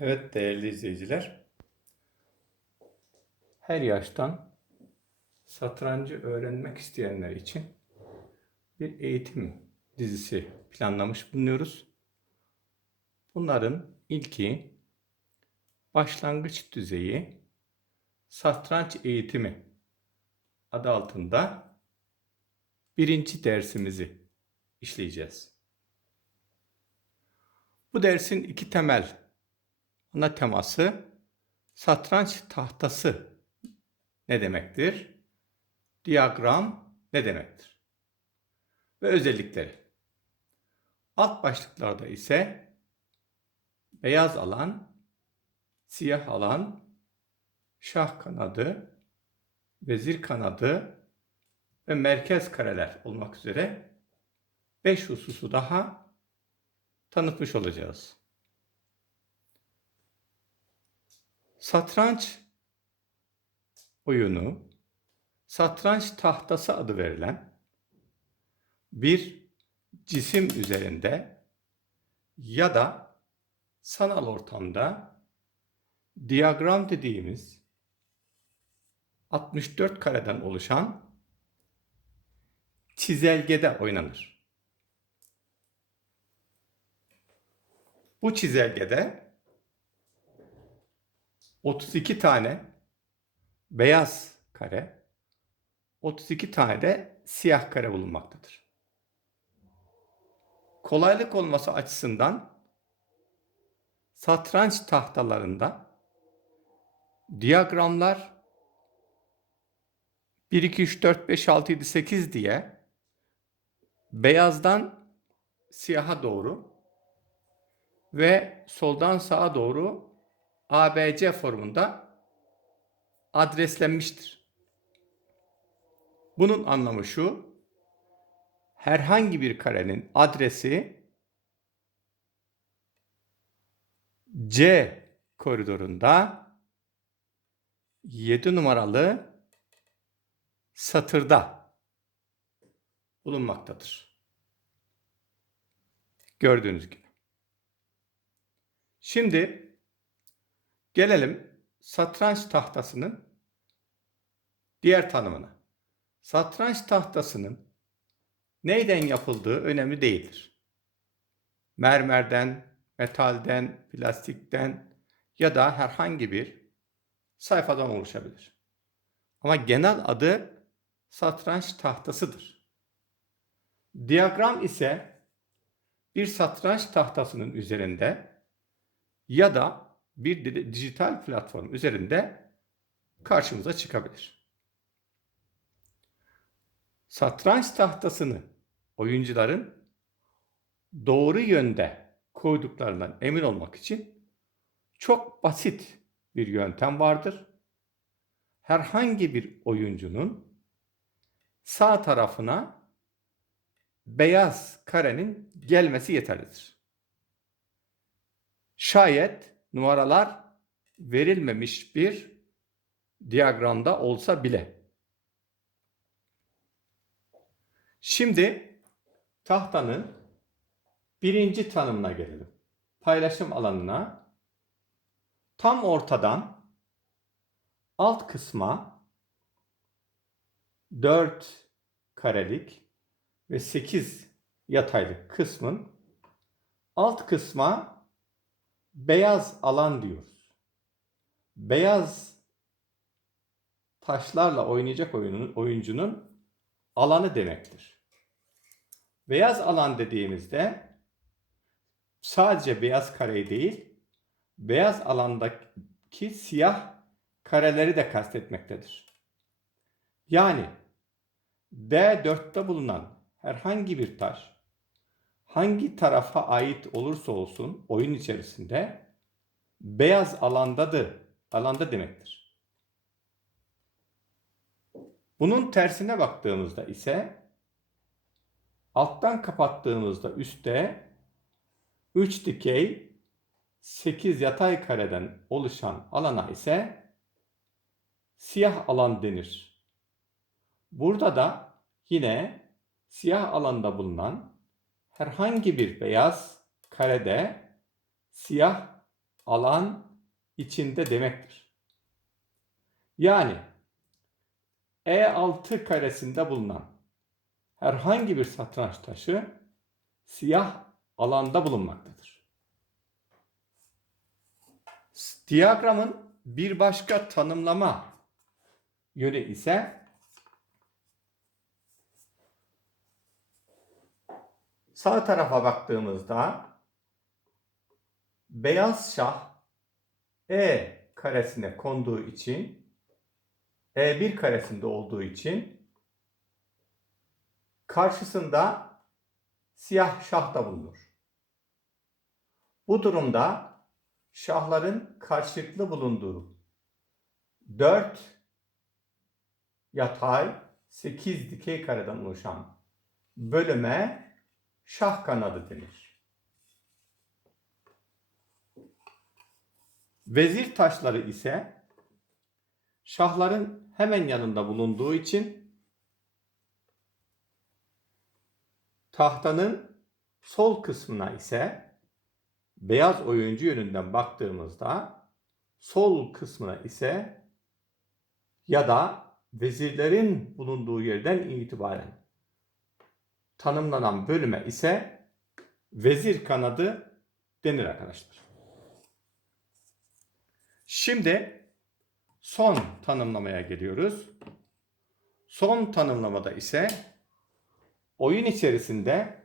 Evet değerli izleyiciler. Her yaştan satrancı öğrenmek isteyenler için bir eğitim dizisi planlamış bulunuyoruz. Bunların ilki başlangıç düzeyi satranç eğitimi adı altında birinci dersimizi işleyeceğiz. Bu dersin iki temel ana teması satranç tahtası ne demektir? Diyagram ne demektir? Ve özellikleri. Alt başlıklarda ise beyaz alan, siyah alan, şah kanadı, vezir kanadı ve merkez kareler olmak üzere 5 hususu daha tanıtmış olacağız. Satranç oyunu, satranç tahtası adı verilen bir cisim üzerinde ya da sanal ortamda diyagram dediğimiz 64 kareden oluşan çizelgede oynanır. Bu çizelgede 32 tane beyaz kare, 32 tane de siyah kare bulunmaktadır. Kolaylık olması açısından satranç tahtalarında diyagramlar 1 2 3 4 5 6 7 8 diye beyazdan siyaha doğru ve soldan sağa doğru ABC formunda adreslenmiştir. Bunun anlamı şu, herhangi bir karenin adresi C koridorunda 7 numaralı satırda bulunmaktadır. Gördüğünüz gibi. Şimdi Gelelim satranç tahtasının diğer tanımına. Satranç tahtasının neyden yapıldığı önemli değildir. Mermerden, metalden, plastikten ya da herhangi bir sayfadan oluşabilir. Ama genel adı satranç tahtasıdır. Diyagram ise bir satranç tahtasının üzerinde ya da bir dijital platform üzerinde karşımıza çıkabilir. Satranç tahtasını oyuncuların doğru yönde koyduklarından emin olmak için çok basit bir yöntem vardır. Herhangi bir oyuncunun sağ tarafına beyaz karenin gelmesi yeterlidir. Şayet numaralar verilmemiş bir diyagramda olsa bile. Şimdi tahtanın birinci tanımına gelelim. Paylaşım alanına tam ortadan alt kısma 4 karelik ve 8 yataylık kısmın alt kısma beyaz alan diyoruz. Beyaz taşlarla oynayacak oyunun, oyuncunun alanı demektir. Beyaz alan dediğimizde sadece beyaz kareyi değil, beyaz alandaki siyah kareleri de kastetmektedir. Yani D4'te bulunan herhangi bir taş hangi tarafa ait olursa olsun oyun içerisinde beyaz alandadır, alanda demektir. Bunun tersine baktığımızda ise alttan kapattığımızda üstte 3 dikey 8 yatay kareden oluşan alana ise siyah alan denir. Burada da yine siyah alanda bulunan herhangi bir beyaz karede siyah alan içinde demektir. Yani E6 karesinde bulunan herhangi bir satranç taşı siyah alanda bulunmaktadır. Diyagramın bir başka tanımlama yönü ise sağ tarafa baktığımızda beyaz şah E karesine konduğu için E1 karesinde olduğu için karşısında siyah şah da bulunur. Bu durumda şahların karşılıklı bulunduğu 4 yatay 8 dikey kareden oluşan bölüme şah kanadı denir. Vezir taşları ise şahların hemen yanında bulunduğu için tahtanın sol kısmına ise beyaz oyuncu yönünden baktığımızda sol kısmına ise ya da vezirlerin bulunduğu yerden itibaren tanımlanan bölüme ise vezir kanadı denir arkadaşlar. Şimdi son tanımlamaya geliyoruz. Son tanımlamada ise oyun içerisinde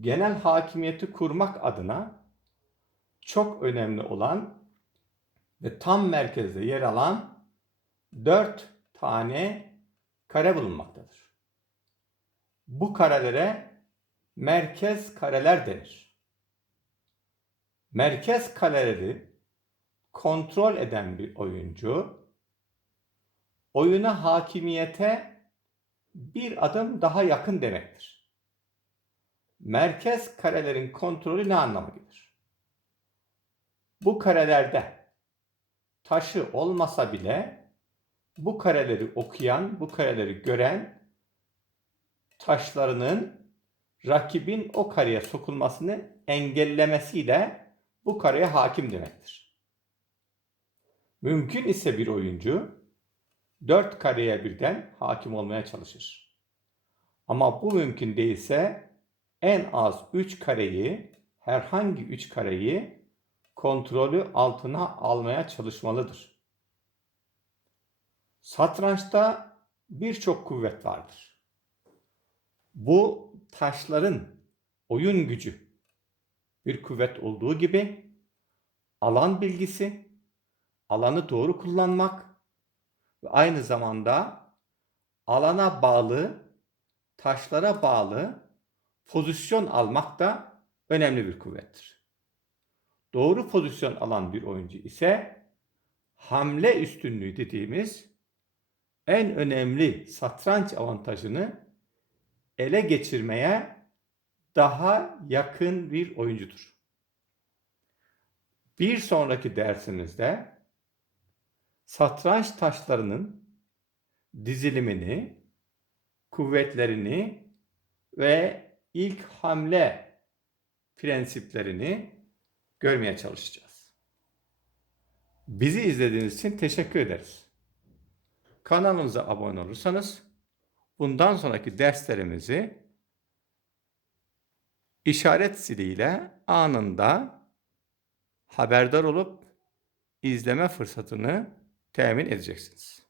genel hakimiyeti kurmak adına çok önemli olan ve tam merkezde yer alan 4 tane kare bulunmaktadır. Bu karelere merkez kareler denir. Merkez kareleri kontrol eden bir oyuncu oyuna hakimiyete bir adım daha yakın demektir. Merkez karelerin kontrolü ne anlama gelir? Bu karelerde taşı olmasa bile bu kareleri okuyan, bu kareleri gören taşlarının rakibin o kareye sokulmasını engellemesiyle bu kareye hakim demektir. Mümkün ise bir oyuncu dört kareye birden hakim olmaya çalışır. Ama bu mümkün değilse en az üç kareyi, herhangi üç kareyi kontrolü altına almaya çalışmalıdır. Satrançta birçok kuvvet vardır. Bu taşların oyun gücü bir kuvvet olduğu gibi alan bilgisi, alanı doğru kullanmak ve aynı zamanda alana bağlı, taşlara bağlı pozisyon almak da önemli bir kuvvettir. Doğru pozisyon alan bir oyuncu ise hamle üstünlüğü dediğimiz en önemli satranç avantajını ele geçirmeye daha yakın bir oyuncudur. Bir sonraki dersimizde satranç taşlarının dizilimini, kuvvetlerini ve ilk hamle prensiplerini görmeye çalışacağız. Bizi izlediğiniz için teşekkür ederiz. Kanalımıza abone olursanız bundan sonraki derslerimizi işaret ziliyle anında haberdar olup izleme fırsatını temin edeceksiniz.